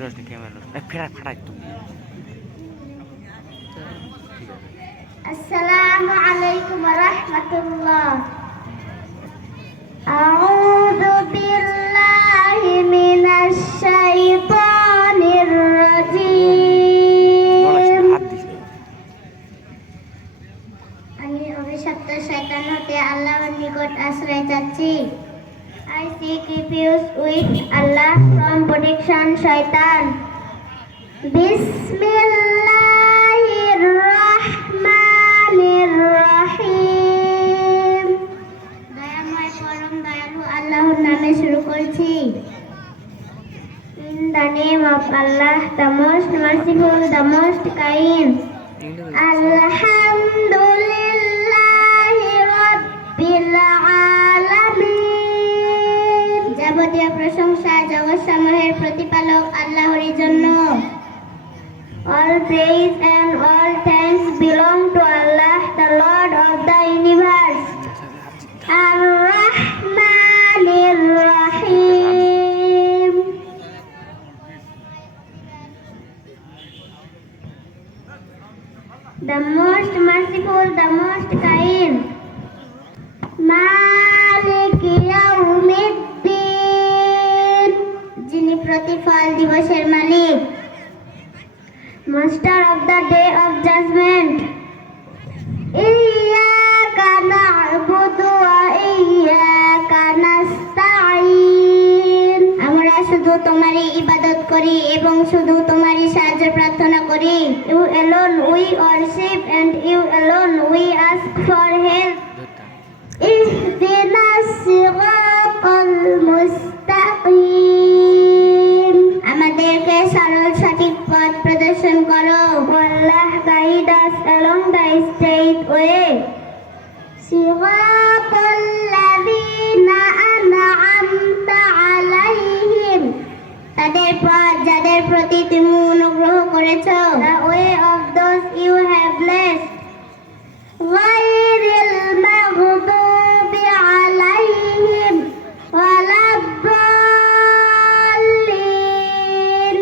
Roshni camera ফেরা ফাটাই তুমি আসসালামু আলাইকুম ওয়া রাহমাতুল্লাহ আউযু বিল্লাহি মিনাশ শাইতানির রাজীম আমি অভিশপ্ত শয়তান হতে আল্লাহর নিকট আশ্রয় চাচ্ছি I seek refuge with Allah from protection shaitan. Bismillahirrahmanirrahim. দয়াময় পরম দয়ালু আল্লাহর নামে শুরু করছি। In the name of Allah, the most merciful, the most kind. Alhamdulillahi Rabbil Alamin. যাবতীয় প্রশংসা জগৎসমূহের প্রতিপালক আল্লাহরই জন্য। All praise and all thanks belong to Allah, the Lord of the universe. Ar-Rahmanir Rahim. The most merciful, the most kind. Malik Yawmiddin. যিনি প্রতিফল দিবসের মালিক। Master of the day of judgment. Iyyaka na'budu wa iyyaka nasta'in. আমরা শুধু তোমারই ইবাদত করি এবং শুধু তোমারই সাহায্য প্রার্থনা করি। You alone we worship and you alone we ask for help. ইহদিনাস সিরাতাল মুস্তাকিম। আমাদেরকে সরল সঠিক পথ প্রদর্শন করো। Allah guide us along the straight way. সিরাতাল লাযিনা আন'আমতা আলাইহিম। তাদের পথ যাদের প্রতি তুমি অনুগ্রহ করেছো। The way of those you have blessed. গায়রিল মাগদুবি আলাইহিম ওয়ালাদ-দাল্লিন।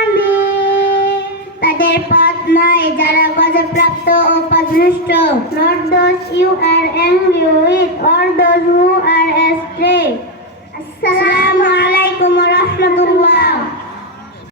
আমিন। তাদের পথ নয় যারা গজবপ্রাপ্ত ও পথভ্রষ্ট। Not those you are angry with or those who are astray. আসসালামু